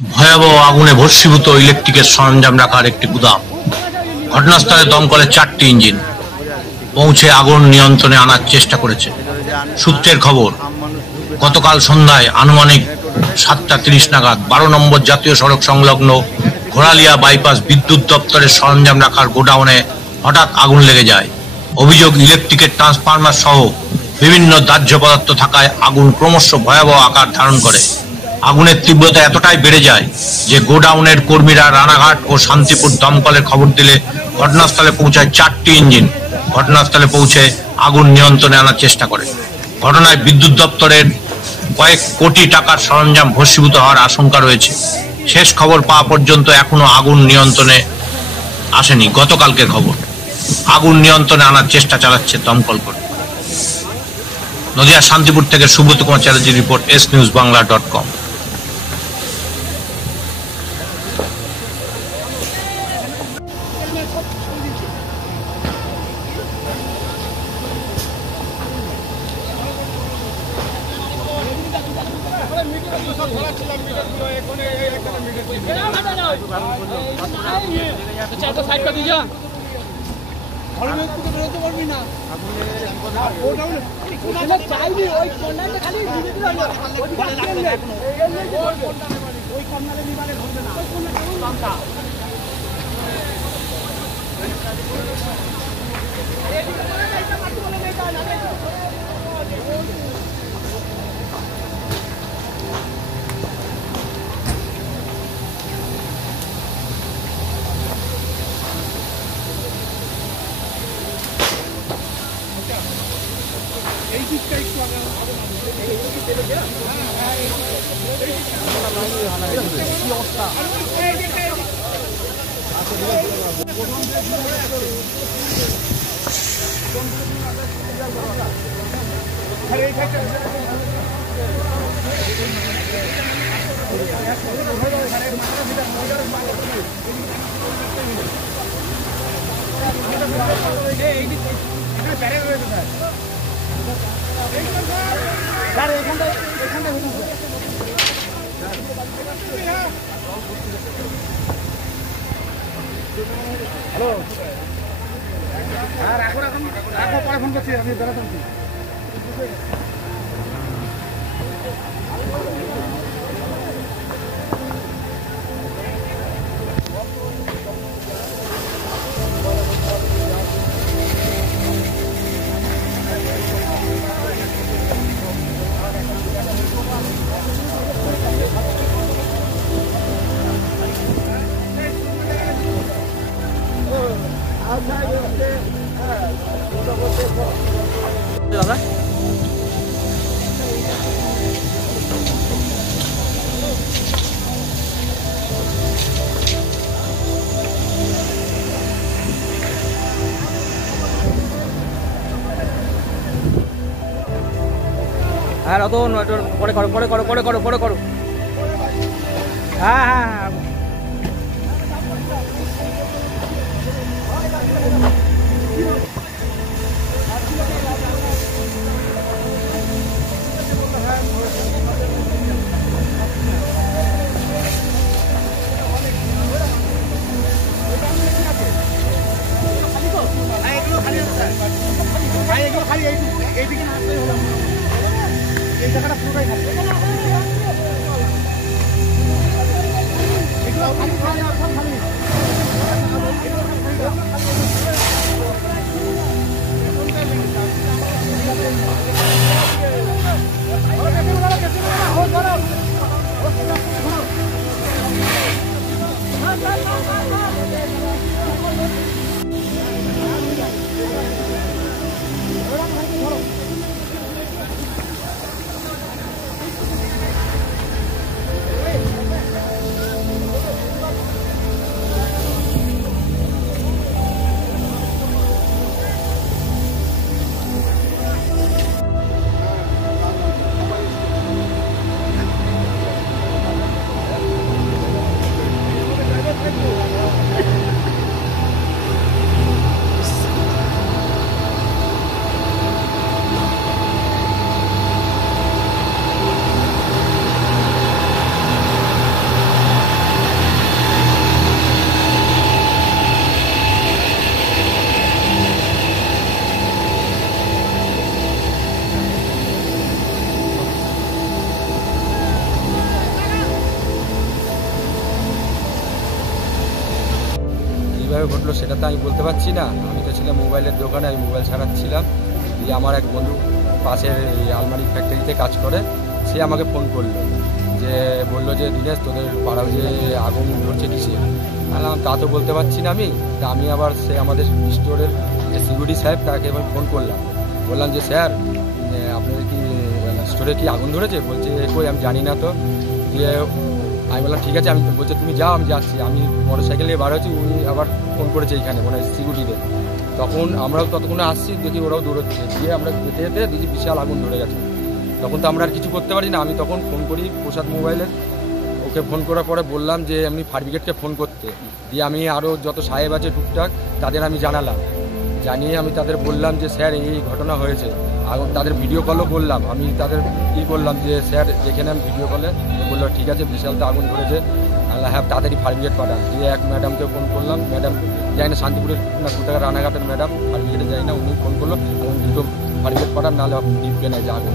ভয়াবহ আগুনে ভস্মীভূত ইলেকট্রিকের সরঞ্জাম রাখার একটি গুদাম। ঘটনাস্থলে দমকলের 4টি ইঞ্জিন পৌঁছে আগুন নিয়ন্ত্রণে আনার চেষ্টা করেছে। সূত্রের খবর, গতকাল সন্ধ্যায় আনুমানিক 7:30 নাগাদ 12 নম্বর জাতীয় সড়ক সংলগ্ন ঘোড়ালিয়া বাইপাস বিদ্যুৎ দপ্তরের সরঞ্জাম রাখার গোডাউনে হঠাৎ আগুন লেগে যায়। অভিযোগ, ইলেকট্রিকের ট্রান্সফরমার সহ বিভিন্ন দাহ্য পদার্থ থাকায় আগুন ক্রমশ ভয়াবহ আকার ধারণ করে। আগুনের তীব্রতা এতটাই বেড়ে যায় যে গোডাউনের কর্মীরা রানাঘাট ও শান্তিপুর দমকলের খবর দিলে ঘটনাস্থলে পৌঁছায় 4টি ইঞ্জিন। ঘটনাস্থলে পৌঁছে আগুন নিয়ন্ত্রণে আনার চেষ্টা করে। ঘটনায় বিদ্যুৎ দপ্তরের কয়েক কোটি টাকার সরঞ্জাম ভস্মীভূত হওয়ার আশঙ্কা রয়েছে। শেষ খবর পাওয়া পর্যন্ত এখনো আগুন নিয়ন্ত্রণে আসেনি। গতকালকের খবর, আগুন নিয়ন্ত্রণে আনার চেষ্টা চালাচ্ছে দমকল কর্মী। নদিয়া শান্তিপুর থেকে সুব্রত কুমার চ্যাটার্জির রিপোর্ট, snewsbangla.com। সাইড করে দিও চাইনি ওই কর্নারটা খালি ওই কর্নারে নিবারে ঘটবে না। এই দিকটা একটু আগে অবস্থা হ্যালো, হ্যাঁ রাখো রাখো রাখো, পরে ফোন করছি, আমি বেরোতাম। দাদা হ্যাঁ রতন, পরে করো পরে করো পরে করো পরে করো। হ্যাঁ হ্যাঁ হ্যাঁ এই জায়গাটা পুরোটাই কীভাবে ঘটলো সেটা তো আমি বলতে পারছি না। আমি তো ছিলাম মোবাইলের দোকানে, আমি মোবাইল ছাড়াচ্ছিলাম। দিয়ে আমার এক বন্ধু পাশের এই আলমারি ফ্যাক্টরিতে কাজ করে, সে আমাকে ফোন করলো, যে বললো যে দিনেশ তোদের পাড়াও যে আগুন ধরছে কিসে। বললাম তা তো বলতে পারছি না আমি। তা আমি আবার সে আমাদের স্টোরের যে সিকিউরিটি সাহেব তাকে আমি ফোন করলাম, বললাম যে স্যার আপনাদের কি স্টোরে কি আগুন ধরেছে? বলছে কই আমি জানি না তো। দিয়ে আমি বললাম ঠিক আছে, আমি বলছে তুমি যাও, আমি যাচ্ছি। আমি মোটর সাইকেল নিয়ে বার হচ্ছি, উনি আবার ফোন করেছে এইখানে মানে সিকিউরিটিতে। তখন আমরাও ততক্ষণে আসছি, দেখি ওরাও দৌড়চ্ছে। দিয়ে আমরা যেতে যেতে দেখি বিশাল আগুন ধরে গেছে। তখন তো আমরা আর কিছু করতে পারি না। আমি তখন ফোন করি প্রসাদ মোবাইলে, ওকে ফোন করার পরে বললাম যে এমনি ফায়ার ব্রিগেডকে ফোন করতে। দিয়ে আমি আরও যত সাহেব আছে টুকটাক তাদের আমি জানালাম, জানিয়ে আমি তাদের বললাম যে স্যার এই ঘটনা হয়েছে। আগুন তাদের ভিডিও কলও করলাম, আমি তাদের করলাম যে স্যার দেখে নেন ভিডিও কলে। বললো ঠিক আছে, বিশাল তো আগুন ধরেছে, আল্লাহ হ্যাঁ তাড়াতাড়ি ফায়ার ব্রিগেড পাঠান। দিয়ে এক ম্যাডামকে ফোন করলাম, ম্যাডাম যাই না শান্তিপুরের না কোথাকার রানাঘাটের ম্যাডাম, ফায়ার ব্রিগেডে যাই না, উনি ফোন করলো এবং দুটো ফায়ার ব্রিগেড পাঠান, নাহলে ডিপকে নেয় যে আগুন।